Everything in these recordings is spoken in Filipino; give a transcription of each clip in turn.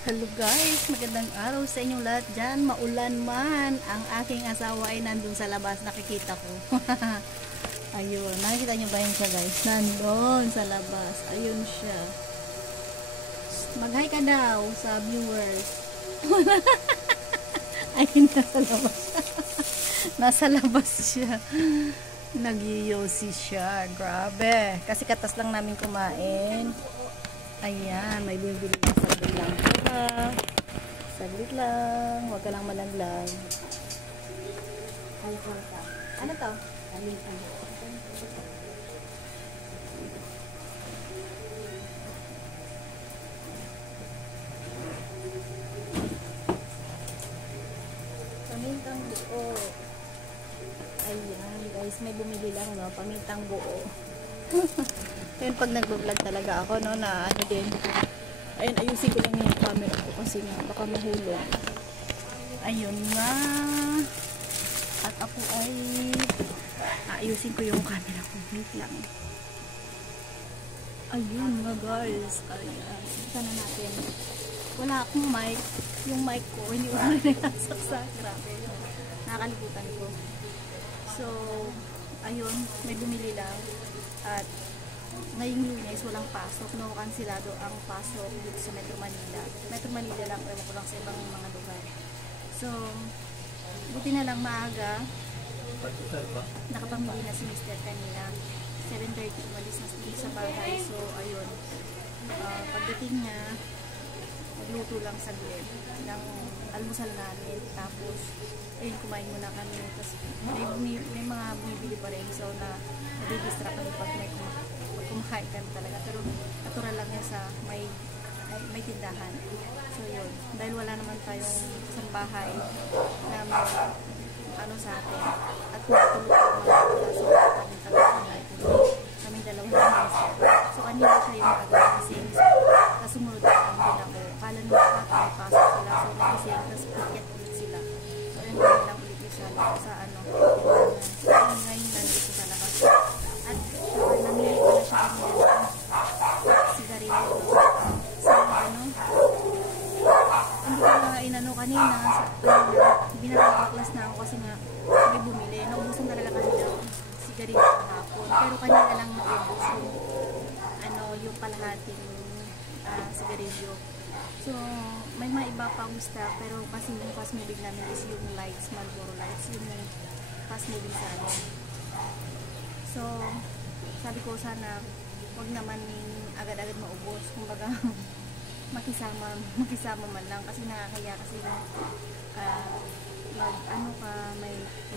Hello guys, magandang araw sa inyong lahat dyan. Maulan man, ang aking asawa ay nandun sa labas, nakikita ko. Ayun, nakikita nyo ba yun siya guys? Nandun sa labas, ayun siya. Mag-hi ka daw sa viewers. Ayun, nasa labas. Nasa labas siya. Nag-yosi siya, grabe. Kasi katas lang namin kumain. Ayan, may bibili ng saglit lang. Saglit lang, huwag ka lang malanglang. Ano to? Pamintang buo. Ayan, guys, may bumili lang, no? Pamintang buo. Ayun, pag nag-vlog talaga ako, no, na ano din. Ayun, ayusin ko lang yung camera ko kasi nga, baka mahulog. Ayun nga. At ako ay ayusin ko yung camera ko. Wait lang. Ayun nga guys. Ayan. Ito na natin. Wala akong mic. Yung mic ko, hindi ko na nasaksak. Grabe. Nakakalimutan ko. So, ayun, may bumili lang. At ngayong Lunes, walang pasok. No, kansilado ang pasok dito sa Metro Manila. Metro Manila lang, ewan ko lang sa ibang mga lugar. So, buti na lang maaga. Nakapamili na si Mr. kanina. 7:30, umalis na dito sa bahay. So, ayun. Pagdating niya, magluto lang saglit ng almusal namin. Tapos, ayun, kumain muna kami. Tapos, may mga bumibili pa rin. So, nadidistract kami pag kumakain kami talaga. Pero, natural lang yan sa may tindahan. So, yun. Dahil wala naman tayong isang bahay na may ano sa atin. At matulog ang mga so, kami talaga kaming dalawang mister. So, kanina siya yung nag-gising. Tapos, sumunod na lang din ako. Kala nung may pasok sila. So, nag-gising. Tapos, pikyat ulit sila. So, yun lang ulit sa ano. Ngayon, nandito sa labas. At, namili ko na siya kanina sigarilyo. So, ano, hindi ko na inano kanina. Binabaklas na ako kasi nga may bumili. Naubusan talaga kami daw sigarilyo kahapon. Pero kanina lang naubos yung kalahating sigarilyo. So, may mga iba pang stock. Pero kasi yung fast moving namin is yung lights, Marlboro lights. Yung fast moving sa amin. So, sabi ko sana wag naman agad-agad maubos. Kumbaga, makisama man lang kasi nakakaya kasi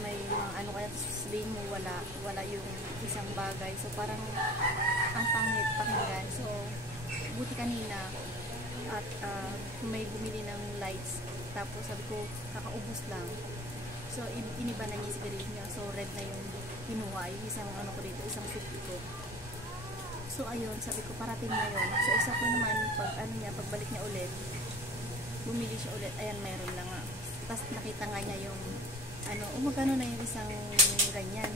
may ano kaya sabihin mo wala yung isang bagay. So, parang ang pangit pakinggan. So, buti kanina at may bumili ng lights. Tapos, sabi ko, kakaubos lang. So, iniba na niya yung sigarilyo niya. So, red na yung kinuha. Yung isang ano ko dito, isang suki ko. So, ayun, sabi ko, parating na yun. So, exactly naman, pagbalik niya ulit, bumili siya ulit. Ayan, mayroon lang nga. Tapos, nakita nga niya yung, magkano na yung isang ganyan,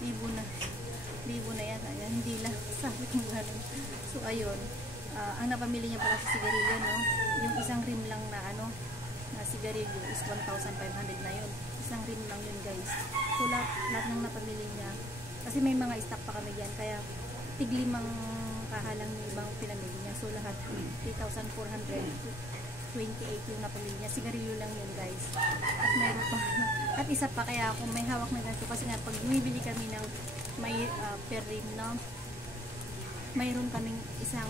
Libo na yan. Ayan, hindi lang. Sabi ko gano'n. So, ayun. Ang napamili niya pala sa sigarilyo, no? Yung isang rim lang na sigarilyo is 1,500 na yun. Isang rim lang yun, guys. So, lahat ng napamili niya. Kasi may mga stock pa kami yan. Kaya, tiglimang kahalang ng ibang pinamili niya. So, lahat 3,428 yung napamili niya. Sigarilyo lang yun, guys. At meron pa. At isa pa, kaya kung may hawak na ganito, kasi nga, pag bumibili kami ng may per rim, no? Mayroon kaming isang,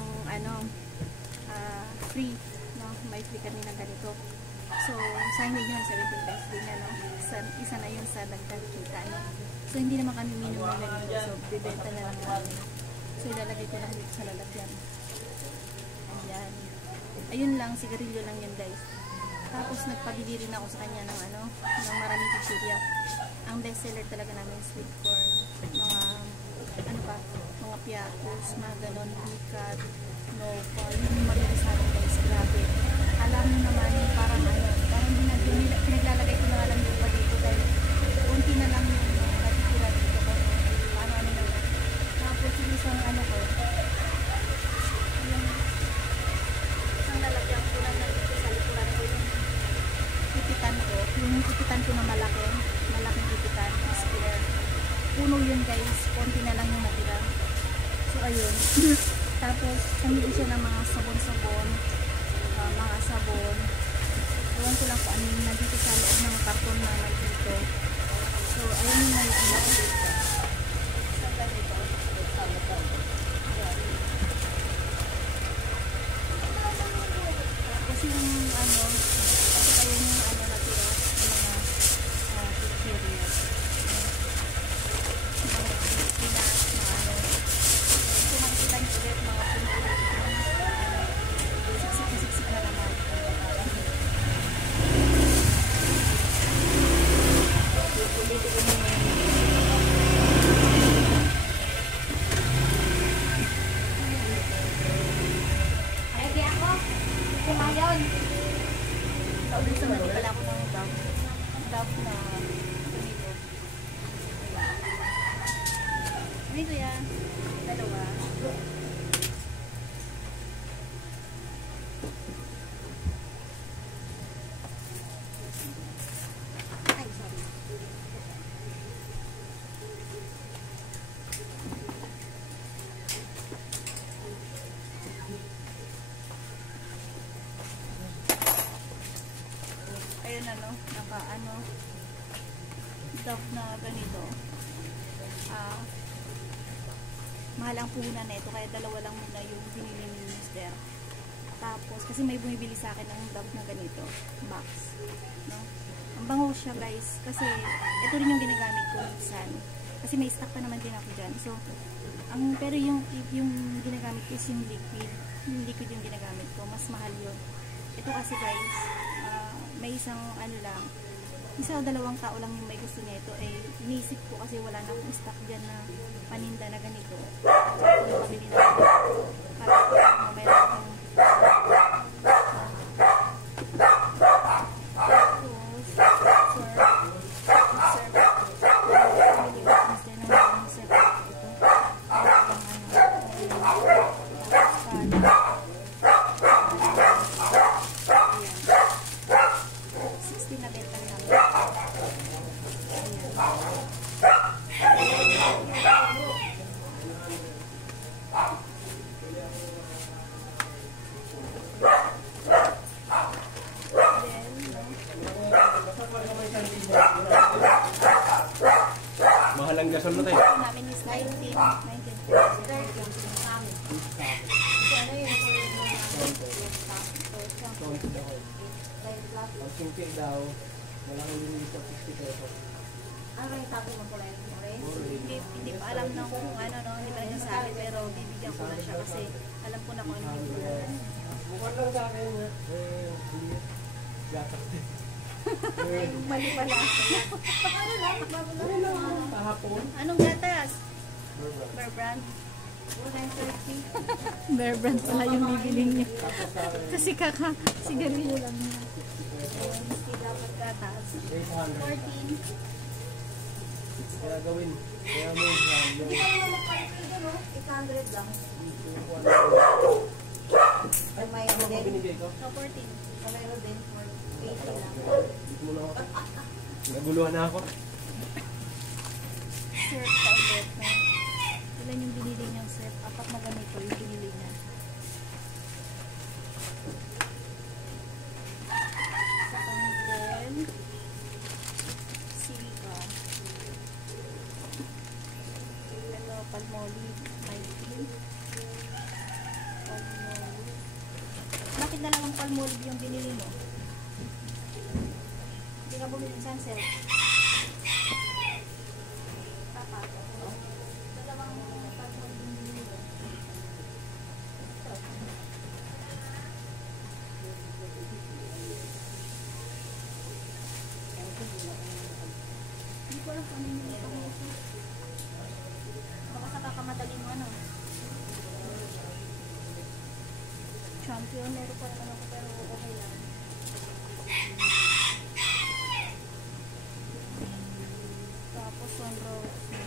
free, no? May free kami ng ganito. So, sa hindi yun, 17 pesos din yan, no? Isa na yun sa dagdag kita, no? So, hindi naman kami minum na ganito. So, bibenta na lang namin. So, ilalagay ko lang dito sa lalagyan. Ayan. Ayun lang, sigarilyo lang yan, guys. Tapos, nagpabili rin ako sa kanya ng ng maraming chichirya. Ang best seller talaga namin, sweet corn, mga piatos, mga ganon, hikat, nopa, yung mabilis natin, guys, grabe. Alam mo naman, parang pinaglalagay ko na lang yung pa dito, dahil unti na lang yung natitira dito ko. Paano na. Tapos, yung isang ko, yung isang lalagyan ko na ipitan ko na malaking ipitan, square. Puno yun guys, konti na lang yung natira. So ayun. Tapos pumili siya ng mga sabon-sabon, mga sabon. Ewan ko lang kung ano yung nandito sa loob ng karton na nandito. So ayun yung nandito. Saan ka dito? Kasi yung ano, kasi ayun yung ano natira, yung mga chichirya. Mga pinas, mga ano. So makikita nyo ulit mga siksik na naman. Ay, di ako. Kumayon. Naulisan na di pala ako ng Dove na tumito. Ano ito yan? Dalawa. Ay, sorry. Ayun ano, naka ano, Dove na ganito. Mahal ang puhunan na ito, kaya dalawa lang muna yung binili ni Mister. Tapos, kasi may bumibili sa akin ng Dove na ganito, box. No? Ang bango siya guys, kasi ito rin yung ginagamit ko minsan. Kasi may stock pa naman din ako dyan. So, pero yung ginagamit ko is yung liquid. Yung liquid yung ginagamit ko, mas mahal yun. Ito kasi guys, may isang ano lang, isa o dalawang tao lang yung may gusto niya ito. Iniisip ko kasi wala na akong stock dyan na paninda na ganito. Ito yung pabili na ito. Para meron akong mahal ang gasol mo tayo. namin is 19. Ang singkit daw, walang linis sa 60 pesos. Ano yung tabi mo kulay? Hindi pa alam na kung ano, no? Hindi pa niya sabi, pero bibigyan ko na siya kasi alam ko na kung ano yung kulay. Mukhang lang sa akin na, hindi. Gatas din. Mali pala. Ano lang? Ano lang, kahapon. Anong gatas? Bear Brand. 130. Bear Brand pala yung bibiling niya. Kasi sigarilyo lang niya. Hindi dapat gatas. 14. Kaya gawin. Kaya mo Hindi ka naman magpapito, no? 800 lang. Ay, may ano din. binigay ko? So, 14. Mayroon din. 80 lang. Dito mo na ako. Naguluhan na ako. Syrup pa ulit. No? Ilan yung binili niyang syrup? 4 na ganito yung binili niya. Sa Tanggel. Silica. Ito, Palmolive. 19. Palmolive. Bakit dalawang Palmolive yung binili mo? Hindi ka bumili ng Sansel. Papa. Dalawang Palmolive yung binili mo. Hindi ko alam kung ano yung nito mo. Baka sa kakamadali mo ano. Champion, meron pa naman ako pero okay lang. Tapos sunrose na.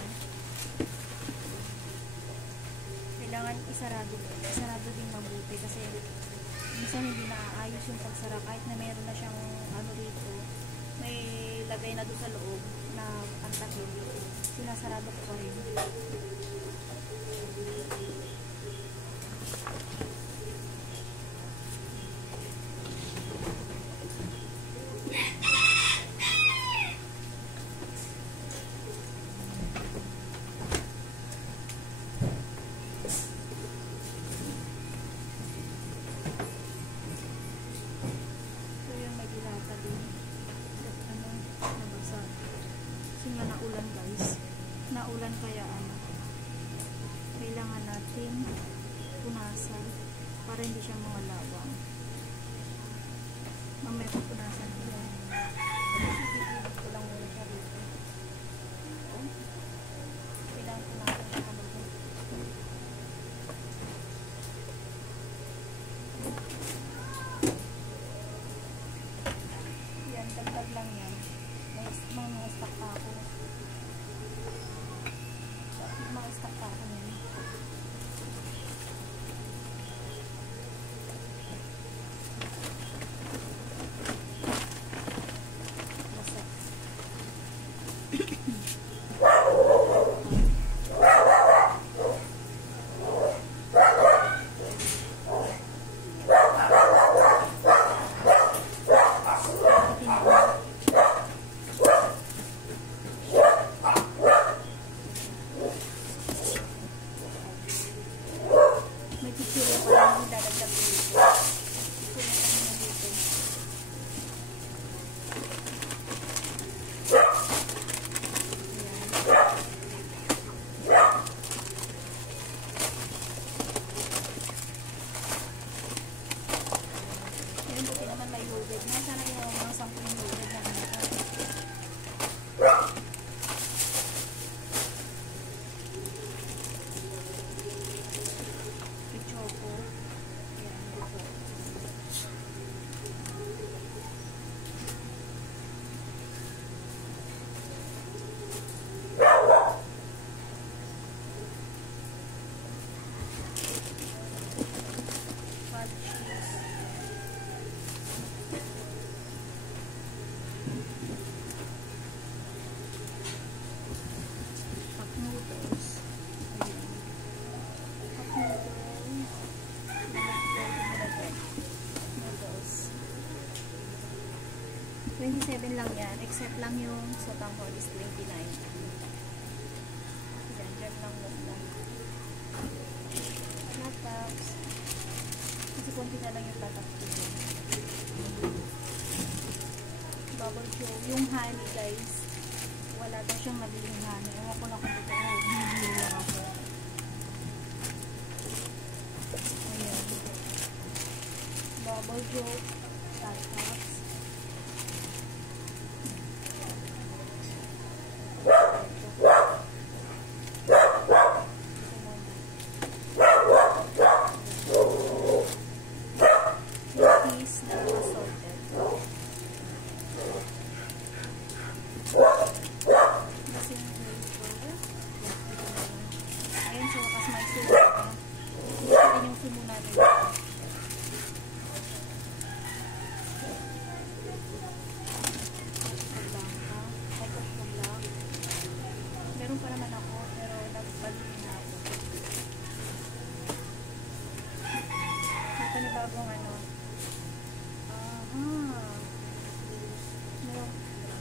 Kailangan isarado din mabuti kasi minsan hindi naaayos yung pagsara kahit na meron na siyang ano dito, may lagay na doon sa loob na antakin. Sinasarado ko pa rin. Naulan guys, naulan kaya kailangan natin punasan para hindi siya mawalawang. Mamaya ko punasan ko yan. Ipipilit ko lang muna siya dito. Kailangan punasan siya dito. Yan, dagdag lang yan. May mga stock pa ako. Mga stock pa ako yan. Basta. May picture pa lang yung dadagdag dito. Picture pa naman dito. Ayan, buti naman may loaded. Nasaan na yung mga 10 loaded na kanata. Choco. Ayan, dito. Fat cheese. Pack noodles. Ayan. Pack noodles. Noodles. 27 lang yan, except lang yung sotanghon is 29. Yan, dyan lang muna. Lataps. Kasi konti na lang yung lataps dito. Bubble joe. Yung honey guys, wala daw siyang mabiling honey. Ewan ko na kung dito. Bibili lang ako. Ayan. Bubble joe. Lataps. Cheese na assorted. Kasi yung flavor. Ayun, sa wakas may sumo na. Ito rin yung sumo natin. Meron pa naman ako, pero nagpagin na ako. May panibagong ano.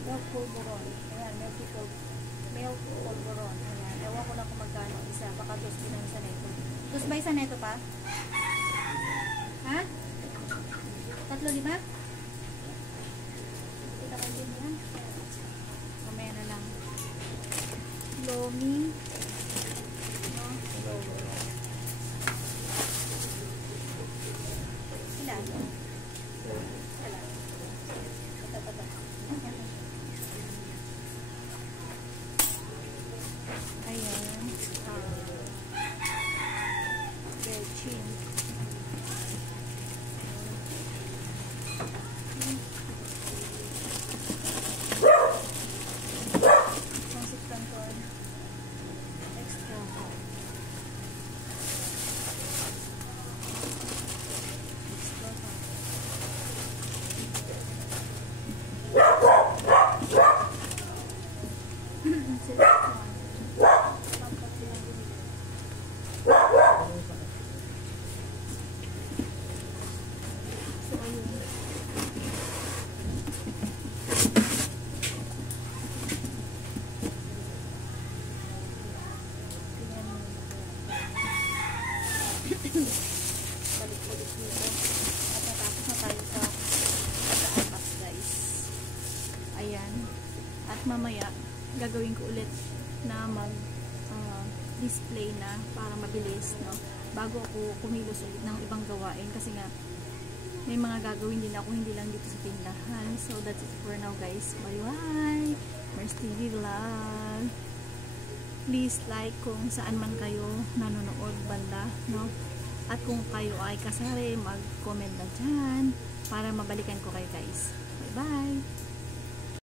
Milk polvoron. Ayan, milk polvoron. Ayan, ewan ko lang kung magkano isa. Baka dos din ang isa neto. Dos ba isa neto pa? Ha? 3.5? Kita kayo din yan. Mamaya na lang. Lomi. No? Ilan? Ilan? Tata. Ayan. Belchin. Pangsip canton. Extra hot. mamaya gagawin ko ulit na mag display na para mabilis, no, bago ako kumilos ulit ng ibang gawain kasi nga may mga gagawin din ako hindi lang dito sa tindahan. So that's it for now guys. Bye bye. Mars TV Vlog. Please like kung saan man kayo nanonood banda, no, at kung kayo ay kasari mag-comment na dyan para mabalikan ko kayo guys.